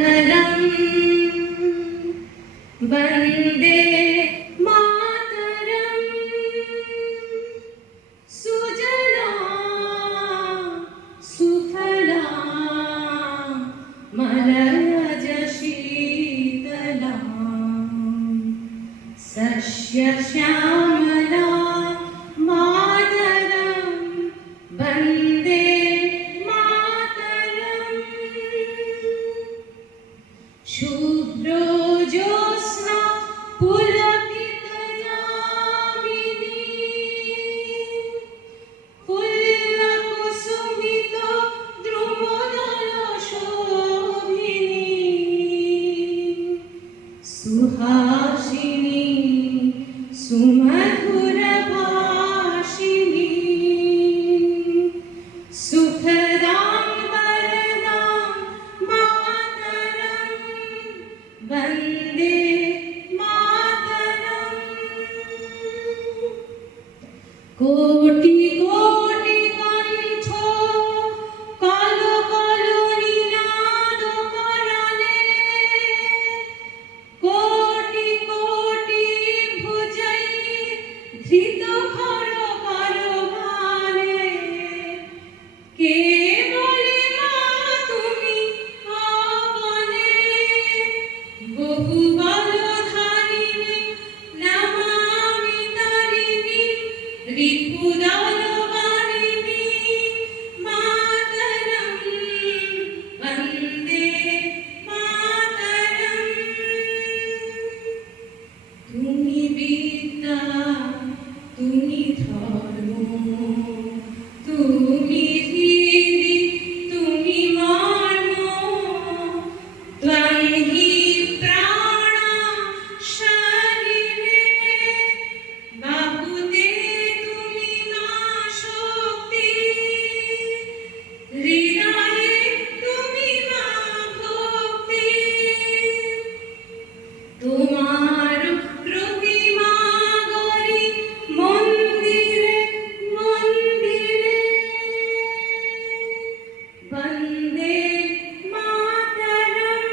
मातरम् वन्दे मातरम् सुजला सुफला मलयज शीतला सस्यश्यामला मातरं वन्दे मातरम् शुभ्रो ज्योत्स्ना पुलकितयामिनी फुल्लकुसुमितो द्रुमदलशोभिनी सुहासिनी सुमधुरभाषिणी सुखदां वरदां मातरं वन्दे मातरम् कोटि कोटि कण्ठ कालो कालो निनाद कराले कोटि कोटि भुजै धृत खर करभारे के बोले मा तुमी आपने बहु बलधारिणी नमामि तारिणी रिपुदलवारिणी मातरं वन्दे मातरम् तुमी विद्या तुमी धर्म तुमी हृदि तुमी मर्म त्वं हि प्राण शरीरे बाहुते तुमी मा शक्ति हृदये तुमी मा भक्ति তোমার প্রতিমা গড়ি মন্দিরে মন্দিরে বন্দে মাতরম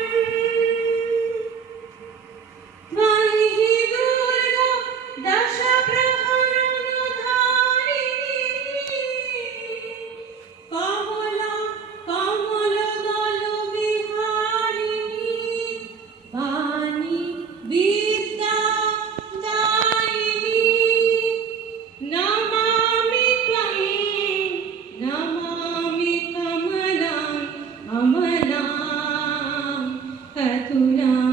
ত্বং হি দুর্গা দশ প্রহরণধারিণী কমলা কমল দল বিহারিণী বাণী বিদ্যা দায়িনী নমামি ত্বং নমামি কমলাং অমলাং অতুলাং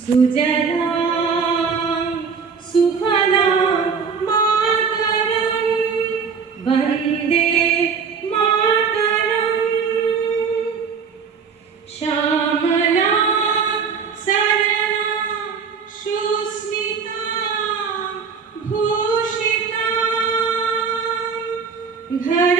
সুজলাং সুফলাং মাতরং বন্দে মাতরম শ্যামলা सरला सुस्मिता भूषिता धर